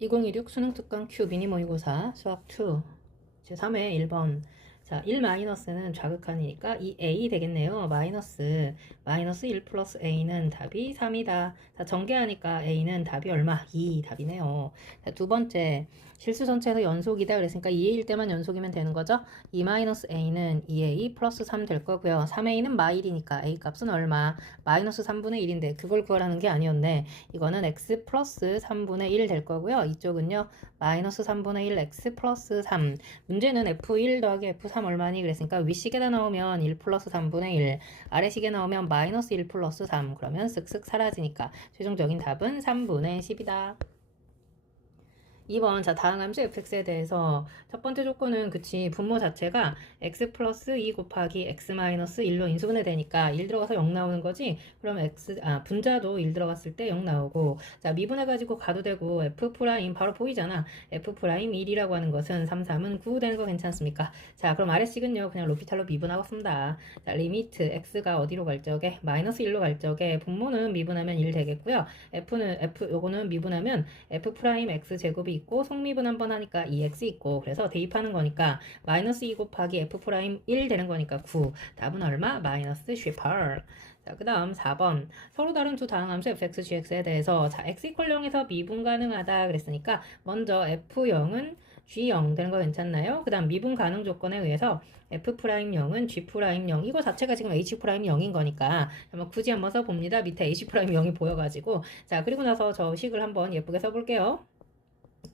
2016 수능 특강 큐 미니 모의고사 수학 2 제3회 1번 자, 1 마이너스는 좌극한이니까 이 a 되겠네요. 마이너스 마이너스 1 플러스 a는 답이 3이다. 자, 전개하니까 a는 답이 얼마? 2 답이네요. 자, 두 번째 실수 전체에서 연속이다 그랬으니까 2a일 때만 연속이면 되는 거죠. 2 마이너스 a는 2a 플러스 3 될 거고요. 3a는 마일이니까 a 값은 얼마? 마이너스 3분의 1인데 그걸 구하라는 게 아니었네. 이거는 x 플러스 3분의 1 될 거고요. 이쪽은요. 마이너스 3분의 1 x 플러스 3 문제는 f1 더하기 f3 얼마니 그랬으니까 윗식에다 넣으면 1 플러스 3분의 1 아래식에 넣으면 마이너스 1 플러스 3 그러면 쓱쓱 사라지니까 최종적인 답은 3분의 10이다. 2번 자 다음 함수 fx에 대해서 첫 번째 조건은 그치 분모 자체가 x 플러스 2 곱하기 x 마이너스 1로 인수분해 되니까 1 들어가서 0 나오는 거지? 그럼 x 아 분자도 1 들어갔을 때 0 나오고 자 미분해 가지고 가도 되고 f 프라임 바로 보이잖아. f 프라임 1이라고 하는 것은 3 3은 9 되는 거 괜찮습니까? 자 그럼 아래식은요 그냥 로피탈로 미분하겠습니다. 자 리미트 x가 어디로 갈 적에? 마이너스 1로 갈 적에. 분모는 미분하면 1 되겠고요. f는 f 요거는 미분하면 f 프라임 x 제곱이 있고 성미분 한 번 하니까 2x 있고 그래서 대입하는 거니까 마이너스 2 곱하기 f 프라임 1 되는 거니까 9 답은 얼마? 마이너스 18 자, 그 다음 4번. 서로 다른 두 다항함수 fx, gx에 대해서 자, x 이퀄 0에서 미분 가능하다 그랬으니까 먼저 f0은 g0 되는 거 괜찮나요? 그 다음 미분 가능 조건에 의해서 f 프라임 0은 g 프라임 0 이거 자체가 지금 h 프라임 0인 거니까 한번 굳이 한번 써봅니다. 밑에 h 프라임 0이 보여가지고 자 그리고 나서 저 식을 한번 예쁘게 써볼게요.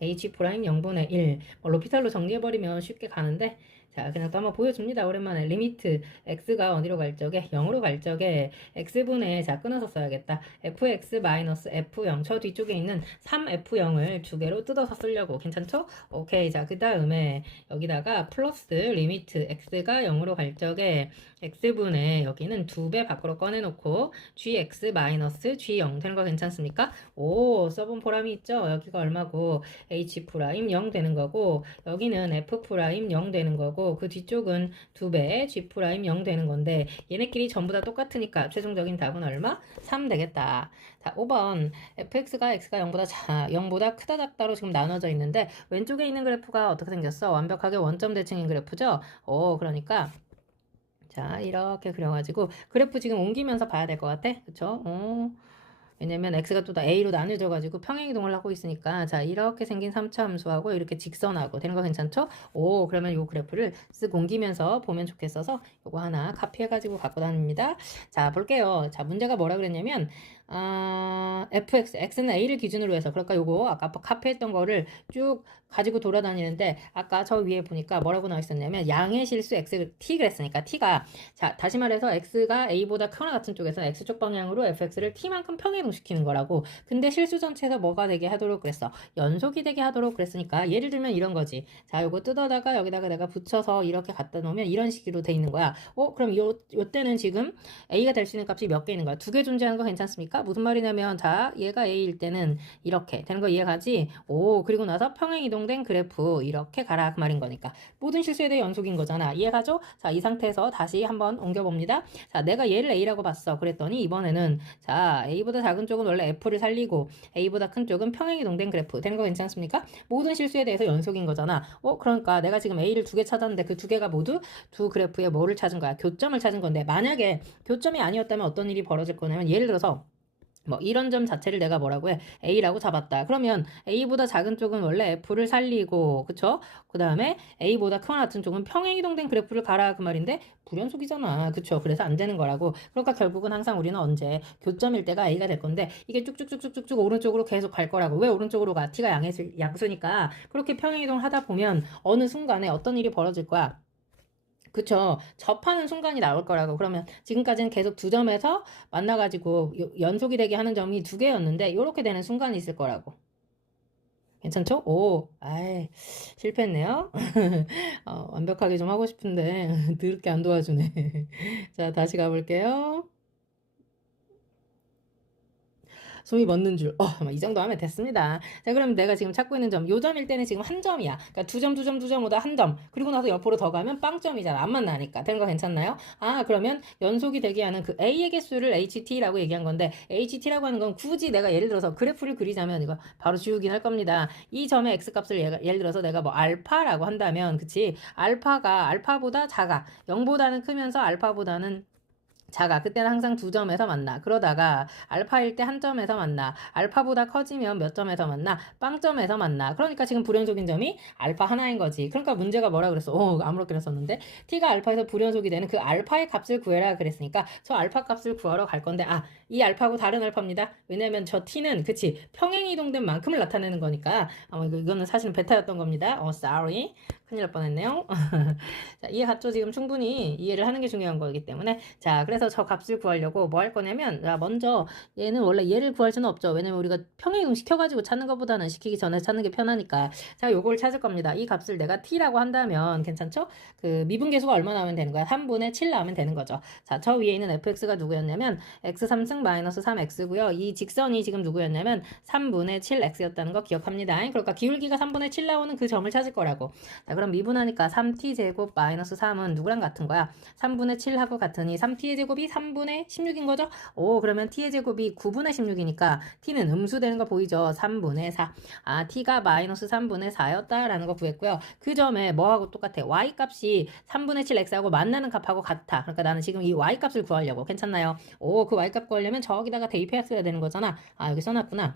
H 프라임 0분의 1. 뭐 로피탈로 정리해버리면 쉽게 가는데 자 그냥 또 한번 보여줍니다. 오랜만에 리미트 x가 어디로 갈 적에 0으로 갈 적에 x분의 자 끊어서 써야겠다. fx 마이너스 f0 저 뒤쪽에 있는 3f0을 두 개로 뜯어서 쓰려고 괜찮죠? 오케이 자 그 다음에 여기다가 플러스 리미트 x가 0으로 갈 적에 x분의 여기는 두 배 밖으로 꺼내놓고 gx 마이너스 g0 되는 거 괜찮습니까? 오 써본 보람이 있죠? 여기가 얼마고 h 프라임 0 되는 거고 여기는 f 프라임 0 되는 거고 그 뒤쪽은 두배 g 프라임 0 되는 건데 얘네끼리 전부 다 똑같으니까 최종적인 답은 얼마? 3 되겠다. 자 5번 fx가 x가 0보다 자 0보다 크다 작다로 지금 나눠져 있는데 왼쪽에 있는 그래프가 어떻게 생겼어? 완벽하게 원점 대칭인 그래프죠? 오 그러니까 자 이렇게 그려가지고 그래프 지금 옮기면서 봐야 될 것 같아 그쵸? 어. 왜냐면 x가 또다 a로 나눠져 가지고 평행 이동을 하고 있으니까 자 이렇게 생긴 3차 함수하고 이렇게 직선하고 되는 거 괜찮죠? 오 그러면 이 그래프를 쓱 옮기면서 보면 좋겠어서 요거 하나 카피해 가지고 갖고 다닙니다 자 볼게요 자 문제가 뭐라 그랬냐면 아, fx, x는 a를 기준으로 해서 그러니까 요거 아까 카피했던 거를 쭉 가지고 돌아다니는데 아까 저 위에 보니까 뭐라고 나와 있었냐면 양의 실수 x t 그랬으니까 t가 자 다시 말해서 x가 a보다 크거나 같은 쪽에서 x쪽 방향으로 fx를 t만큼 평행시키는 거라고. 근데 실수 전체에서 뭐가 되게 하도록 그랬어? 연속이 되게 하도록 그랬으니까 예를 들면 이런 거지. 자 요거 뜯어다가 여기다가 내가 붙여서 이렇게 갖다 놓으면 이런 식으로 돼 있는 거야. 어 그럼 요, 요 때는 지금 a가 될 수 있는 값이 몇 개 있는 거야? 두 개 존재하는 거 괜찮습니까? 무슨 말이냐면 자 얘가 a일 때는 이렇게 되는 거 이해가지? 오 그리고 나서 평행 이동 된 그래프 이렇게 가라 그 말인 거니까. 모든 실수에 대해 연속인 거잖아. 이해가죠? 자 이 상태에서 다시 한번 옮겨봅니다. 자 내가 얘를 a라고 봤어. 그랬더니 이번에는 자 a보다 작은 쪽은 원래 f를 살리고 a보다 큰 쪽은 평행 이동된 그래프. 되는 거 괜찮습니까? 모든 실수에 대해서 연속인 거잖아. 어 그러니까 내가 지금 a를 두 개 찾았는데 그 두 개가 모두 두 그래프에 뭐를 찾은 거야? 교점을 찾은 건데 만약에 교점이 아니었다면 어떤 일이 벌어질 거냐면 예를 들어서 뭐 이런 점 자체를 내가 뭐라고 해 A라고 잡았다. 그러면 A보다 작은 쪽은 원래 F를 살리고 그쵸? 그 다음에 A보다 크거나 같은 쪽은 평행이동된 그래프를 가라 그 말인데 불연속이잖아. 그쵸? 그래서 안 되는 거라고. 그러니까 결국은 항상 우리는 언제 교점일 때가 A가 될 건데 이게 쭉쭉쭉쭉쭉 오른쪽으로 계속 갈 거라고. 왜 오른쪽으로 가? T가 양수, 양수니까 그렇게 평행이동을 하다 보면 어느 순간에 어떤 일이 벌어질 거야? 그쵸. 접하는 순간이 나올 거라고. 그러면 지금까지는 계속 두 점에서 만나가지고 연속이 되게 하는 점이 두 개였는데, 이렇게 되는 순간이 있을 거라고. 괜찮죠? 오, 아이, 실패했네요. 어, 완벽하게 좀 하고 싶은데, 드럽게 안 도와주네. 자, 다시 가볼게요. 숨이 멎는 줄. 어, 이 정도 하면 됐습니다. 자, 그럼 내가 지금 찾고 있는 점, 요 점일 때는 지금 한 점이야. 그러니까 두 점, 두 점, 두 점보다 한 점. 그리고 나서 옆으로 더 가면 빵점이잖아. 안 만나니까. 되는 거 괜찮나요? 아, 그러면 연속이 되게 하는 그 A의 개수를 HT라고 얘기한 건데, HT라고 하는 건 굳이 내가 예를 들어서 그래프를 그리자면 이거 바로 지우긴 할 겁니다. 이 점의 X 값을 예를 들어서 내가 뭐 알파라고 한다면, 그치? 알파가 알파보다 작아. 0보다는 크면서 알파보다는 작아. 그때는 항상 두 점에서 만나. 그러다가 알파일 때 한 점에서 만나. 알파보다 커지면 몇 점에서 만나? 빵점에서 만나. 그러니까 지금 불연속인 점이 알파 하나인 거지. 그러니까 문제가 뭐라 그랬어? 오, 아무렇게나 썼는데. t가 알파에서 불연속이 되는 그 알파의 값을 구해라 그랬으니까 저 알파 값을 구하러 갈 건데 아, 이 알파하고 다른 알파입니다. 왜냐면 저 t는 그치 평행 이동된 만큼을 나타내는 거니까 아마 이거, 이거는 사실은 베타였던 겁니다. 어, sorry. 큰일 날 뻔했네요. 자, 이해 갔죠? 지금 충분히 이해를 하는 게 중요한 거기 때문에 자, 그래서 저 값을 구하려고 뭐 할 거냐면 자, 먼저 얘는 원래 얘를 구할 수는 없죠. 왜냐면 우리가 평행이동 시켜가지고 찾는 것보다는 시키기 전에 찾는 게 편하니까 자, 요걸 찾을 겁니다. 이 값을 내가 t라고 한다면 괜찮죠? 그 미분계수가 얼마 나오면 되는 거야? 3분의 7 나오면 되는 거죠. 자, 저 위에 있는 fx가 누구였냐면 x 3승 마이너스 3x고요. 이 직선이 지금 누구였냐면 3분의 7x였다는 거 기억합니다. 그러니까 기울기가 3분의 7 나오는 그 점을 찾을 거라고. 자, 그럼 미분하니까 3t 제곱 마이너스 3은 누구랑 같은 거야? 3분의 7하고 같으니 3t의 제곱 이 3분의 16인 거죠? 오, 그러면 t의 제곱이 9분의 16이니까 t는 음수되는 거 보이죠? 3분의 4. 아, t가 마이너스 3분의 4였다라는 거 구했고요. 그 점에 뭐하고 똑같아? y 값이 3분의 7x하고 만나는 값하고 같아. 그러니까 나는 지금 이 y 값을 구하려고. 괜찮나요? 오, 그 y 값 구하려면 저기다가 대입해야 되는 거잖아. 아, 여기 써놨구나.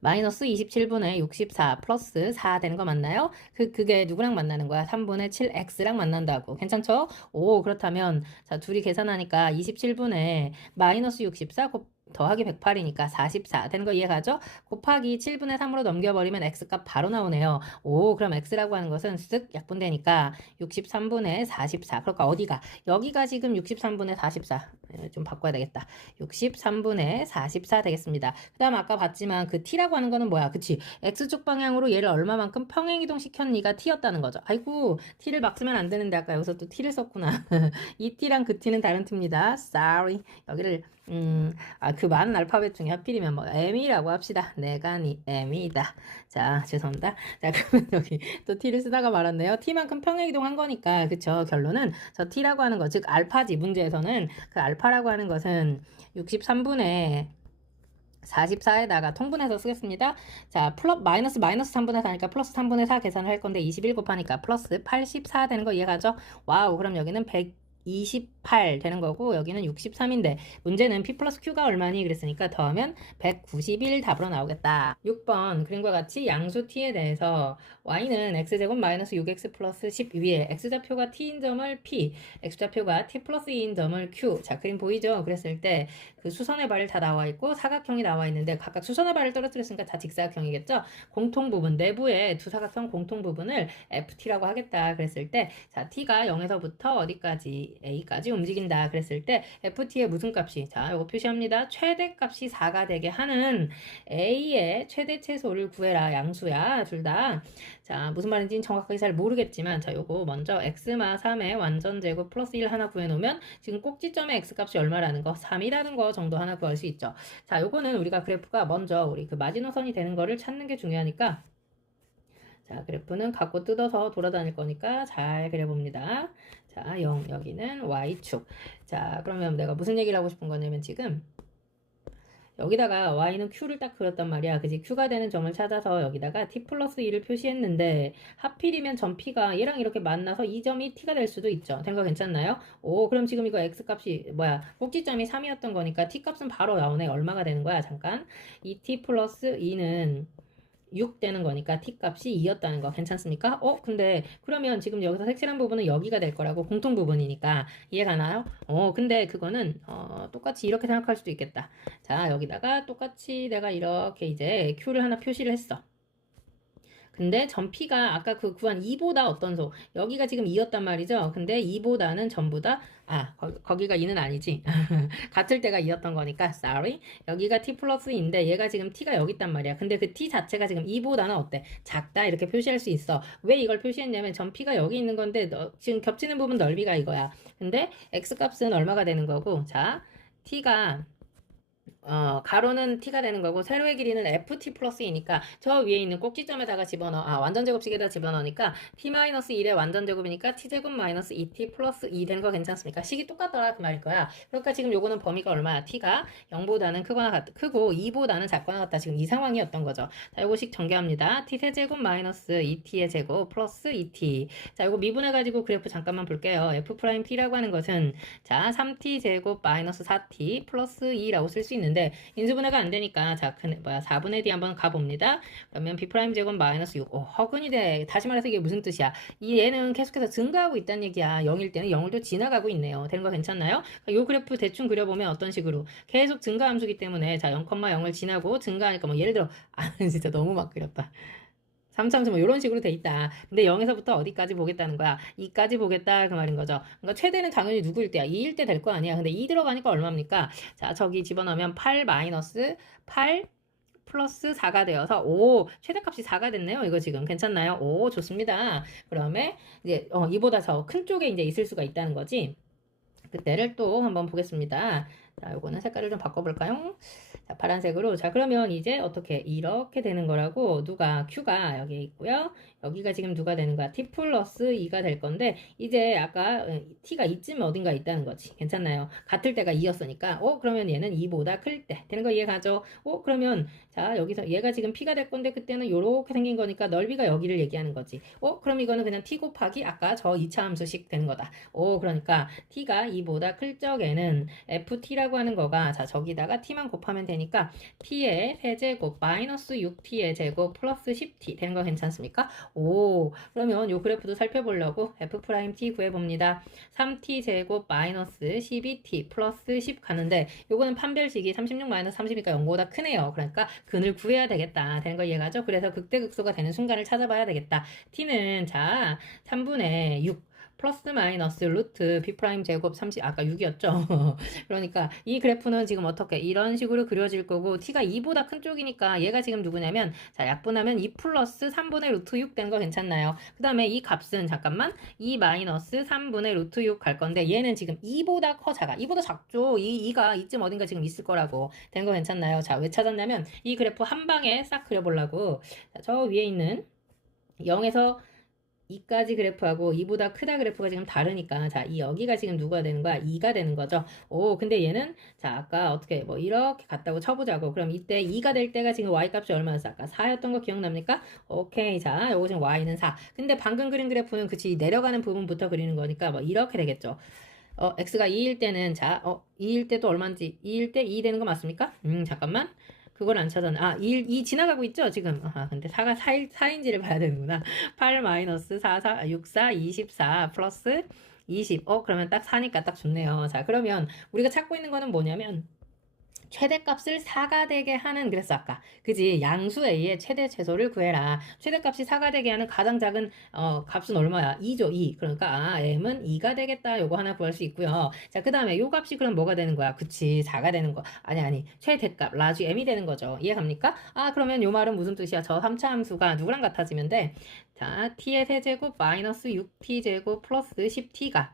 마이너스 27분의 64 플러스 4 되는 거 맞나요? 그, 그게 누구랑 만나는 거야? 3분의 7x랑 만난다고. 괜찮죠? 오, 그렇다면, 자, 둘이 계산하니까 27분의 마이너스 64 곱, 더하기 108이니까 44 되는 거 이해가죠? 곱하기 7분의 3으로 넘겨버리면 x값 바로 나오네요. 오, 그럼 x라고 하는 것은 쓱 약분되니까 63분의 44. 그러니까 어디가? 여기가 지금 63분의 44. 좀 바꿔야 되겠다. 63분의 44 되겠습니다. 그 다음 아까 봤지만 그 t라고 하는 거는 뭐야? 그치? x축 방향으로 얘를 얼마만큼 평행이동 시켰니가 t였다는 거죠. 아이고, t를 막 쓰면 안 되는데 아까 여기서 또 t를 썼구나. 이 t랑 그 t는 다른 t입니다. sorry. 여기를 음, 아, 그 많은 알파벳 중에 하필이면 뭐 M이라고 합시다. 내가 니 M이다. 자, 죄송합니다. 자, 그러면 여기 또 T를 쓰다가 말았네요. T만큼 평행이동한 거니까, 그쵸? 결론은 저 T라고 하는 거, 즉 알파지 문제에서는 그 알파라고 하는 것은 63분의 44에다가 통분해서 쓰겠습니다. 자, 플러, 마이너스 마이너스 3분의 4니까 플러스 3분의 4 계산을 할 건데 21 곱하니까 플러스 84 되는 거 이해가죠? 와우, 그럼 여기는 100 28 되는 거고 여기는 63인데 문제는 P 플러스 Q가 얼마니 그랬으니까 더하면 191 답으로 나오겠다. 6번 그림과 같이 양수 T에 대해서 Y는 X제곱 마이너스 6X 플러스 10 위에 X좌표가 T인 점을 P X좌표가 T 플러스 2인 점을 Q 자 그림 보이죠? 그랬을 때 그 수선의 발이 다 나와 있고 사각형이 나와 있는데 각각 수선의 발을 떨어뜨렸으니까 다 직사각형이겠죠? 공통 부분 내부의 두 사각형 공통 부분을 FT라고 하겠다 그랬을 때 자 T가 0에서부터 어디까지 A까지 움직인다 그랬을 때 FT의 무슨 값이 자 이거 표시합니다. 최대값이 4가 되게 하는 A의 최대 최소를 구해라 양수야 둘 다. 자 무슨 말인지는 정확하게 잘 모르겠지만 자 요거 먼저 x마 3의 완전 제곱 플러스 1 하나 구해놓으면 지금 꼭지점의 x값이 얼마라는 거 3이라는 거 정도 하나 구할 수 있죠. 자 요거는 우리가 그래프가 먼저 우리 그 마지노선이 되는 거를 찾는 게 중요하니까 자, 그래프는 갖고 뜯어서 돌아다닐 거니까 잘 그려봅니다. 자, 0, 여기는 Y축. 자, 그러면 내가 무슨 얘기를 하고 싶은 거냐면 지금 여기다가 Y는 Q를 딱 그렸단 말이야. 그지? Q가 되는 점을 찾아서 여기다가 T 플러스 2를 표시했는데 하필이면 점 P가 얘랑 이렇게 만나서 이 점이 T가 될 수도 있죠. 된거 괜찮나요? 오, 그럼 지금 이거 X 값이 뭐야? 꼭지점이 3이었던 거니까 T 값은 바로 나오네. 얼마가 되는 거야? 잠깐. 이 T 플러스 2는 6 되는 거니까 t 값이 2였다는 거 괜찮습니까? 어 근데 그러면 지금 여기서 색칠한 부분은 여기가 될 거라고 공통 부분이니까 이해가 나요? 어 근데 그거는 어, 똑같이 이렇게 생각할 수도 있겠다. 자 여기다가 똑같이 내가 이렇게 이제 q를 하나 표시를 했어. 근데 점 P가 아까 그 구한 2보다 어떤 소 여기가 지금 2였단 말이죠. 근데 2보다는 전부 다 아, 거, 기가 2는 아니지. 같을 때가 2였던 거니까 sorry. 여기가 t 플러스인데 얘가 지금 t가 여기 있단 말이야. 근데 그 t 자체가 지금 2보다는 어때? 작다 이렇게 표시할 수 있어. 왜 이걸 표시했냐면 점 p가 여기 있는 건데 너, 지금 겹치는 부분 넓이가 이거야. 근데 x 값은 얼마가 되는 거고 자 t가 어, 가로는 t가 되는 거고 세로의 길이는 ft 플러스 2니까 저 위에 있는 꼭지점에다가 집어넣어 아 완전 제곱식에다 집어넣으니까 t 마이너스 1의 완전 제곱이니까 t 제곱 마이너스 2t 플러스 2 되는 거 괜찮습니까? 식이 똑같더라 그 말일 거야. 그러니까 지금 요거는 범위가 얼마야? t가 0보다는 크거나 같 크고 2보다는 작거나 같다. 지금 이 상황이었던 거죠. 자, 요거 식 전개합니다. t 세제곱 마이너스 2t의 제곱 플러스 2t. 자, 요거 미분해 가지고 그래프 잠깐만 볼게요. f 프라임 t라고 하는 것은 자, 3t 제곱 마이너스 4t 플러스 2라고 쓸 수 있는 데 인수분해가 안 되니까 자, 그 뭐야 4분의 d 한번 가봅니다. 그러면 b 프라임 제곱 마이너스 6. 오, 허근이 돼. 다시 말해서 이게 무슨 뜻이야? 이 얘는 계속해서 증가하고 있다는 얘기야. 0일 때는 0을 또 지나가고 있네요. 되는 거 괜찮나요? 그러니까 요 그래프 대충 그려보면 어떤 식으로 계속 증가 함수기 때문에 자 0,0을 지나고 증가하니까 뭐 예를 들어 아 진짜 너무 막 그렸다. 3참수 뭐 이런 식으로 돼 있다. 근데 0에서부터 어디까지 보겠다는 거야? 2까지 보겠다 그 말인 거죠. 그러니까 최대는 당연히 누구일 때야? 2일 때 될 거 아니야. 근데 2 들어가니까 얼마입니까? 자 저기 집어넣으면 8 마이너스 8 플러스 4가 되어서 5 최대값이 4가 됐네요. 이거 지금 괜찮나요? 오 좋습니다. 그다음에 이제 어, 이보다 더 큰 쪽에 이제 있을 수가 있다는 거지. 그때를 또 한번 보겠습니다. 자, 요거는 색깔을 좀 바꿔볼까요? 자, 파란색으로. 자, 그러면 이제 어떻게 이렇게 되는 거라고 누가 Q가 여기에 있고요. 여기가 지금 누가 되는 거야? T 플러스 2가 될 건데 이제 아까 어, T가 이쯤 어딘가 있다는 거지. 괜찮나요? 같을 때가 2였으니까 어 그러면 얘는 2보다 클 때 되는 거 이해가죠? 어 그러면 자 여기서 얘가 지금 P가 될 건데 그때는 요렇게 생긴 거니까 넓이가 여기를 얘기하는 거지. 어 그럼 이거는 그냥 T 곱하기 아까 저 2차 함수식 되는 거다. 오 그러니까 T가 2보다 클 적에는 FT라고 하는 거가 자 저기다가 T만 곱하면 되니까 T의 세제곱 마이너스 6T의 제곱 플러스 10T 되는 거 괜찮습니까? 오, 그러면 요 그래프도 살펴보려고 F'T 구해봅니다. 3T 제곱 마이너스 12T 플러스 10 가는데 요거는 판별식이 36 마이너스 30이니까 0보다 크네요. 그러니까 근을 구해야 되겠다. 되는 거 이해가죠? 그래서 극대극소가 되는 순간을 찾아봐야 되겠다. T는 자, 3분의 6 플러스 마이너스 루트 b 프라임 제곱 30 아까 6이었죠. 그러니까 이 그래프는 지금 어떻게 이런 식으로 그려질 거고 t가 2보다 큰 쪽이니까 얘가 지금 누구냐면 자 약분하면 2 플러스 3분의 루트 6 된 거 괜찮나요? 그 다음에 이 값은 잠깐만 2 마이너스 3분의 루트 6 갈 건데 얘는 지금 2보다 커 작아 2보다 작죠. 이 2가 이쯤 어딘가 지금 있을 거라고 된 거 괜찮나요? 자 왜 찾았냐면 이 그래프 한 방에 싹 그려보려고 자, 저 위에 있는 0에서 2까지 그래프하고 2보다 크다 그래프가 지금 다르니까 자, 이 여기가 지금 누가 되는 거야? 2가 되는 거죠. 오, 근데 얘는 자, 아까 어떻게 뭐 이렇게 갔다고 쳐보자고. 그럼 이때 2가 될 때가 지금 y 값이 얼마였어? 아까 4였던 거 기억납니까? 오케이. 자, 요거 지금 y는 4. 근데 방금 그린 그래프는 그치 내려가는 부분부터 그리는 거니까 뭐 이렇게 되겠죠. 어, x가 2일 때는 자, 어, 2일 때도 얼마인지 2일 때 2 되는 거 맞습니까? 음, 잠깐만. 그걸 안 찾았네. 아, 2, 2 지나가고 있죠, 지금. 아, 근데 4가 4일, 4인지를 봐야 되는구나. 8 마이너스 4, 4, 6, 4, 24 플러스 20. 어, 그러면 딱 4니까 딱 좋네요. 자, 그러면 우리가 찾고 있는 거는 뭐냐면, 최대값을 4가 되게 하는 그랬어 아까. 그지? 양수 A의 최대 최소를 구해라. 최대값이 4가 되게 하는 가장 작은 어, 값은 얼마야? 2죠 2 그러니까 아 M은 2가 되겠다. 요거 하나 구할 수 있고요. 자 그 다음에 요 값이 그럼 뭐가 되는 거야? 그치 4가 되는 거. 아니 아니. 최대값 라지 M이 되는 거죠. 이해갑니까? 아 그러면 요 말은 무슨 뜻이야? 저 3차 함수가 누구랑 같아지면 돼 자 t의 세제곱 마이너스 6t 제곱 플러스 10t가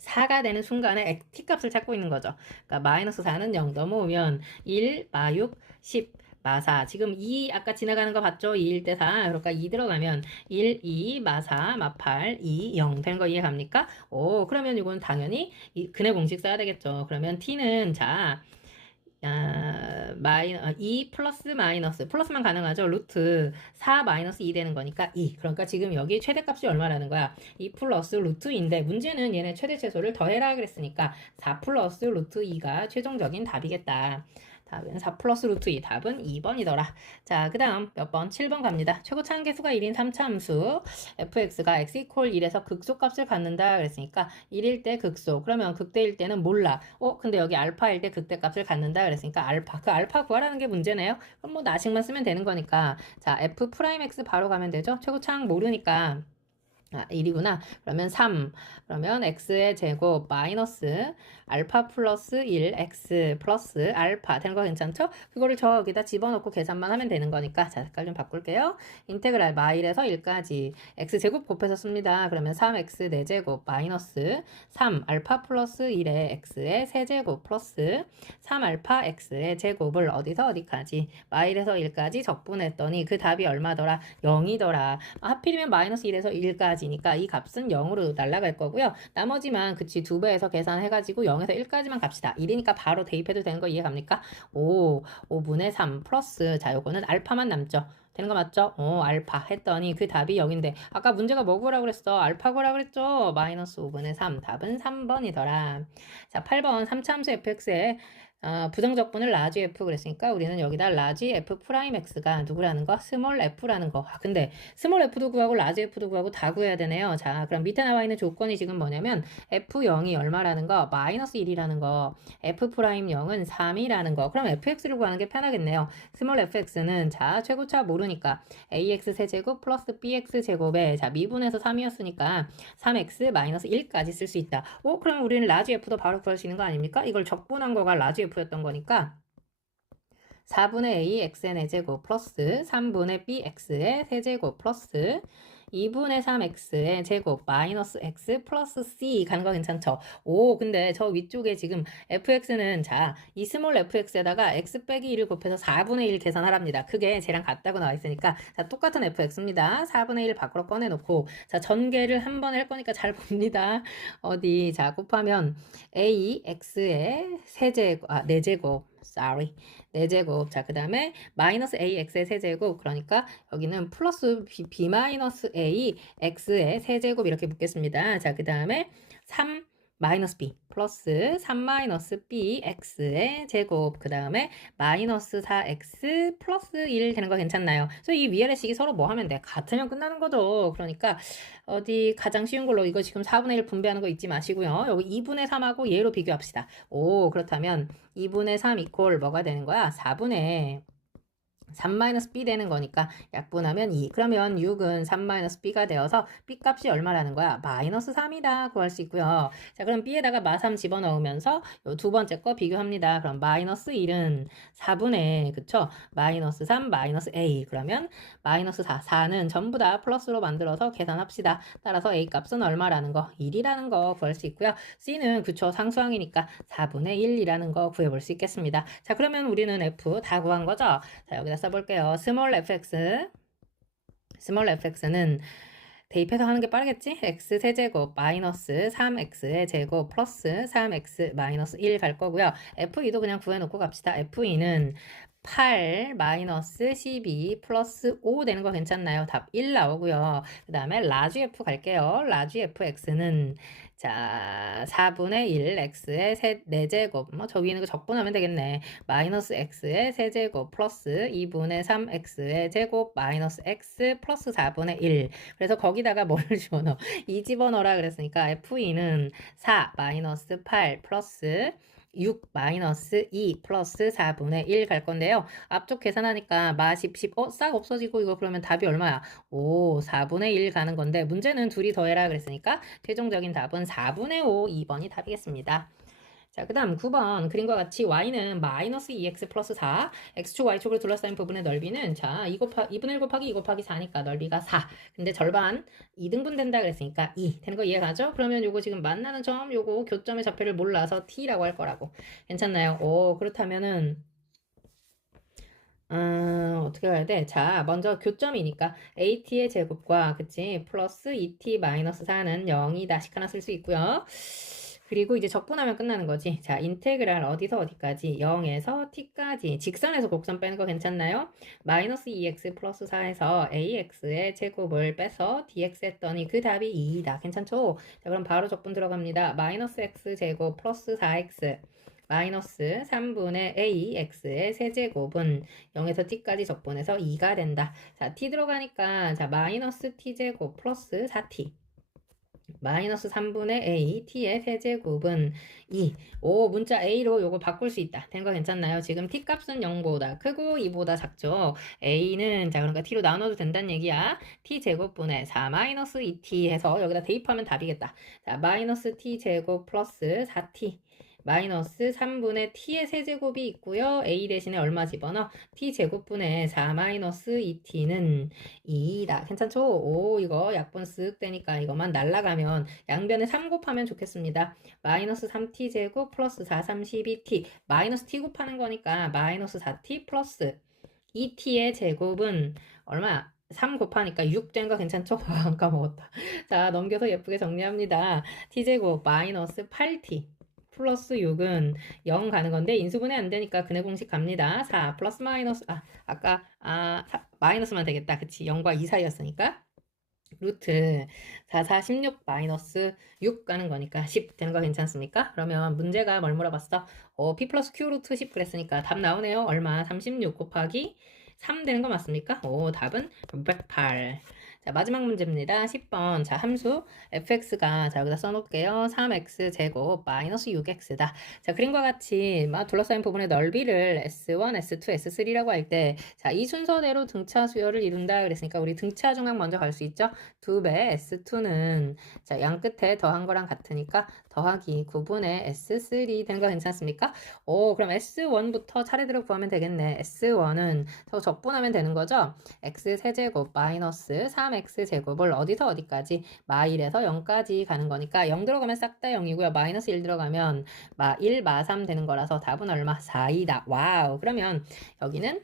4가 되는 순간에 t값을 찾고 있는 거죠. 그러니까 마이너스 4는 0 넘어오면 1, 마 6, 10, 마 4. 지금 2 아까 지나가는 거 봤죠? 2일 때 4. 그러니까 2 들어가면 1, 2, 마 4, 마 8, 2, 0 되는 거 이해갑니까? 오, 그러면 이건 당연히 이 근의 공식 써야 되겠죠. 그러면 t는 자 아, 마이, 2 플러스 마이너스, 플러스만 가능하죠. 루트 4 마이너스 2 되는 거니까 2. 그러니까 지금 여기 최대값이 얼마라는 거야? 2 플러스 루트인데 문제는 얘네 최대 최소를 더해라 그랬으니까 4 플러스 루트 2가 최종적인 답이겠다. 답은 4 플러스 루트 2 답은 2번이더라. 자, 그 다음 몇 번? 7번 갑니다. 최고 차항계수가 1인 3차 함수 fx가 x 이퀄 1에서 극소값을 갖는다 그랬으니까 1일 때 극소 그러면 극대일 때는 몰라. 어 근데 여기 알파일 때 극대값을 갖는다 그랬으니까 알파 그 알파 구하라는 게 문제네요. 그럼 뭐 나식만 쓰면 되는 거니까 자 f 프라임 x 바로 가면 되죠. 최고 차항 모르니까 아, 1이구나. 그러면 3. 그러면 x의 제곱 마이너스 알파 플러스 1 x 플러스 알파 되는 거 괜찮죠? 그거를 저기다 집어넣고 계산만 하면 되는 거니까 자 색깔 좀 바꿀게요. 인테그랄 마일에서 1까지 x 제곱 곱해서 씁니다. 그러면 3x 4제곱 마이너스 3 알파 플러스 1의 x의 세제곱 플러스 3 알파 x의 제곱을 어디서 어디까지 마일에서 1까지 적분했더니 그 답이 얼마더라? 0이더라. 아, 하필이면 마이너스 1에서 1까지 니까 이 값은 0으로 날아갈 거고요. 나머지만 그치 두 배에서 계산해가지고 0에서 1까지만 갑시다. 1이니까 바로 대입해도 되는 거 이해 갑니까? 5, 5분의 3 플러스 자 요거는 알파만 남죠. 되는 거 맞죠? 어, 알파 했더니 그 답이 0인데 아까 문제가 뭐구라 그랬어? 알파구라 그랬죠? 마이너스 5분의 3 답은 3번이더라. 자, 8번 3차함수 fx에 어, 부정적분을 라지 f 그랬으니까 우리는 여기다 라지 f 프라임 x가 누구라는 거? 스몰 f라는 거. 아, 근데 스몰 f도 구하고 라지 f도 구하고 다 구해야 되네요. 자, 그럼 밑에 나와 있는 조건이 지금 뭐냐면 f0이 얼마라는 거? 마이너스 1이라는 거. f 프라임 0은 3이라는 거. 그럼 fx를 구하는 게 편하겠네요. 스몰 fx는 자, 최고차 모르니까 ax 세제곱 플러스 bx 제곱에 자, 미분에서 3이었으니까 3x 마이너스 1까지 쓸 수 있다. 오, 그러면 우리는 라지 f도 바로 구할 수 있는 거 아닙니까? 이걸 적분한 거가 라지 f였던 거니까 4분의 a xn의 제곱 플러스 3분의 b x의 세제곱 플러스 2분의 3x의 제곱 마이너스 x 플러스 c 가는 거 괜찮죠? 오 근데 저 위쪽에 지금 fx는 자 이 스몰 fx에다가 x 빼기 1을 곱해서 4분의 1 계산하랍니다. 그게 쟤랑 같다고 나와 있으니까 자 똑같은 fx입니다. 4분의 1 밖으로 꺼내놓고 자 전개를 한번할 거니까 잘 봅니다. 어디 자 곱하면 a x의 세제곱 아 4제곱 sorry 4제곱. 자 그 다음에 마이너스 ax의 세제곱. 그러니까 여기는 플러스 b, b 마이너스 a x의 세제곱 이렇게 묻겠습니다. 자 그 다음에 3 마이너스 b 플러스 3 마이너스 b x의 제곱 그 다음에 마이너스 4x 플러스 1 되는 거 괜찮나요? 그래서 이 위아래 식이 서로 뭐 하면 돼? 같으면 끝나는 거죠. 그러니까 어디 가장 쉬운 걸로 이거 지금 4분의 1 분배하는 거 잊지 마시고요. 여기 2분의 3하고 얘로 비교합시다. 오 그렇다면 2분의 3 이퀄 뭐가 되는 거야? 4분의 3-b 되는 거니까 약분하면 2. 그러면 6은 3-b가 되어서 b 값이 얼마라는 거야? 마이너스 3이다 구할 수 있고요. 자 그럼 b에다가 마3 집어넣으면서 두 번째 거 비교합니다. 그럼 마이너스 1은 4분의 그쵸? 마이너스 3 마이너스 a 그러면 마이너스 4 4는 전부 다 플러스로 만들어서 계산합시다. 따라서 a 값은 얼마라는 거? 1이라는 거 구할 수 있고요. c는 그쵸 상수항이니까 4분의 1이라는 거 구해볼 수 있겠습니다. 자 그러면 우리는 f 다 구한 거죠? 자 여기다 써볼게요. 스몰 fx 스몰 fx는 대입해서 하는 게 빠르겠지? x 세제곱 마이너스 3x의 제곱 플러스 3x 마이너스 1 갈 거고요. f2도 그냥 구해놓고 갑시다. f2는 8 마이너스 12 플러스 5 되는 거 괜찮나요? 답 1 나오고요. 그 다음에 라지 f 갈게요. 라지 fx는 자, 4분의 1 x의 세, 4제곱. 뭐, 저 위에 있는 거 적분하면 되겠네. 마이너스 x의 세제곱 플러스 2분의 3 x의 제곱 마이너스 x 플러스 4분의 1. 그래서 거기다가 뭐를 집어넣어? 2 집어넣어라 그랬으니까 f2는 4 마이너스 8 플러스 6 마이너스 2 플러스 4분의 1 갈 건데요. 앞쪽 계산하니까 마 10, 10, 어? 싹 없어지고 이거 그러면 답이 얼마야? 오, 4분의 1 가는 건데 문제는 둘이 더해라 그랬으니까 최종적인 답은 4분의 5, 2번이 답이겠습니다. 자, 그 다음 9번 그림과 같이 y는 마이너스 2x 플러스 4 x축 y축으로 둘러싸인 부분의 넓이는 자 2, 곱하, 2분의 1 곱하기 2 곱하기 4니까 넓이가 4 근데 절반 2등분 된다 그랬으니까 2 되는 거 이해가죠? 그러면 요거 지금 만나는 점 요거 교점의 좌표를 몰라서 t라고 할 거라고 괜찮나요? 오 그렇다면은 음, 어떻게 해야 돼? 자, 먼저 교점이니까 AT의 제곱과, 그치? 플러스 2T 마이너스 4는 0이다. 식 하나 쓸 수 있고요. 그리고 이제 적분하면 끝나는 거지. 자, 인테그랄 어디서 어디까지? 0에서 t까지. 직선에서 곡선 빼는 거 괜찮나요? 마이너스 2x 플러스 4에서 ax의 제곱을 빼서 dx 했더니 그 답이 2이다. 괜찮죠? 자, 그럼 바로 적분 들어갑니다. 마이너스 x 제곱 플러스 4x. 마이너스 3분의 ax의 세제곱은 0에서 t까지 적분해서 2가 된다. 자, t 들어가니까 자 마이너스 t제곱 플러스 4t 마이너스 3분의 a t의 세제곱은 2. 오 문자 a로 요거 바꿀 수 있다. 된 거 괜찮나요? 지금 t 값은 0보다 크고 2보다 작죠. a는 자 그러니까 t로 나눠도 된다는 얘기야. t 제곱분의 4 마이너스 2t 해서 여기다 대입하면 답이겠다. 자 마이너스 t 제곱 플러스 4t 마이너스 3분의 t의 세제곱이 있고요. a 대신에 얼마 집어넣어? t 제곱분의 4 마이너스 2t는 2다. 괜찮죠? 오 이거 약분 쓱 되니까 이것만 날라가면 양변에 3 곱하면 좋겠습니다. 마이너스 3t 제곱 플러스 4 32t 마이너스 t 곱하는 거니까 마이너스 4t 플러스 2t의 제곱은 얼마? 3 곱하니까 6 된 거 괜찮죠? 아, 까먹었다. 자, 넘겨서 예쁘게 정리합니다. t제곱 마이너스 8t 플러스 6은 0 가는 건데 인수분해 안 되니까 근해 공식 갑니다. 4 플러스 마이너스 아 아까 아 사- 마이너스만 되겠다. 그치? 0과 2 사이였으니까 루트 4 4 16 마이너스 6 가는 거니까 10 되는 거 괜찮습니까? 그러면 문제가 뭘 물어봤어? 어, p 플러스 q 루트 10 그랬으니까 답 나오네요. 얼마? 36 곱하기 3 되는 거 맞습니까? 오, 답은 108. 자, 마지막 문제입니다. 10번. 자, 함수 fx가 자, 여기다 써놓을게요. 3x 제곱 마이너스 6x다. 자, 그림과 같이 막 둘러싸인 부분의 넓이를 s1, s2, s3라고 할 때, 자, 이 순서대로 등차 수열을 이룬다 그랬으니까 우리 등차 중앙 먼저 갈 수 있죠? 2배 s2는 자, 양 끝에 더한 거랑 같으니까 더하기 9분의 s3 되는 거 괜찮습니까? 오, 그럼 s1부터 차례대로 구하면 되겠네. s1은 저 적분하면 되는 거죠? x 세제곱 마이너스 3x 제곱을 어디서 어디까지? 마일에서 0까지 가는 거니까 0 들어가면 싹 다 0이고요. 마이너스 1 들어가면 마 1, 마 3 되는 거라서 답은 얼마? 4이다. 와우. 그러면 여기는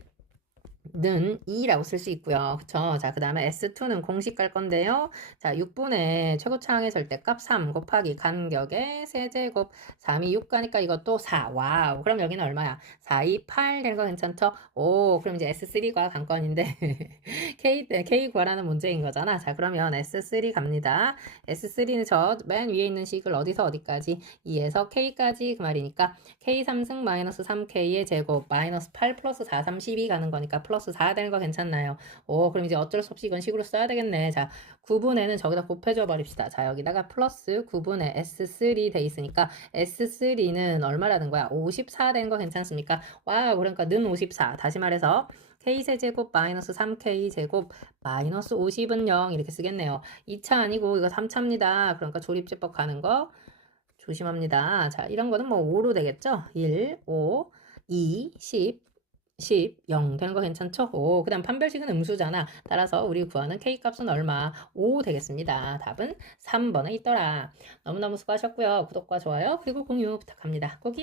는 2라고 쓸 수 있고요. 그쵸? 자, 그 다음에 S2는 공식 갈 건데요. 자, 6분의 최고차항의 절대값 3 곱하기 간격의 세제곱 3이 6 가니까 이것도 4. 와우. 그럼 여기는 얼마야? 4, 2, 8 되는 거 괜찮죠? 오, 그럼 이제 S3가 관건인데 K, K 구하라는 문제인 거잖아. 자, 그러면 S3 갑니다. S3는 저 맨 위에 있는 식을 어디서 어디까지? 2에서 K까지 그 말이니까 K 3승 마이너스 3K의 제곱 마이너스 8 플러스 4, 3, 12 가는 거니까 플러스 4 되는 거 괜찮나요? 오, 그럼 이제 어쩔 수 없이 이건 식으로 써야 되겠네. 자, 9분에는 저기다 곱해줘 버립시다. 자, 여기다가 플러스 9분의 S3 돼 있으니까 S3는 얼마라는 거야? 54 되는 거 괜찮습니까? 와우, 그러니까 는 54. 다시 말해서 K세제곱 마이너스 3K제곱 마이너스 50은 0 이렇게 쓰겠네요. 2차 아니고 이거 3차입니다. 그러니까 조립제법 가는 거 조심합니다. 자, 이런 거는 뭐 5로 되겠죠? 1, 5, 2, 10, 10, 0 되는 거 괜찮죠? 오, 그 다음 판별식은 음수잖아. 따라서 우리 구하는 K 값은 얼마? 5 되겠습니다. 답은 3번에 있더라. 너무너무 수고하셨고요. 구독과 좋아요, 그리고 공유 부탁합니다. 꼭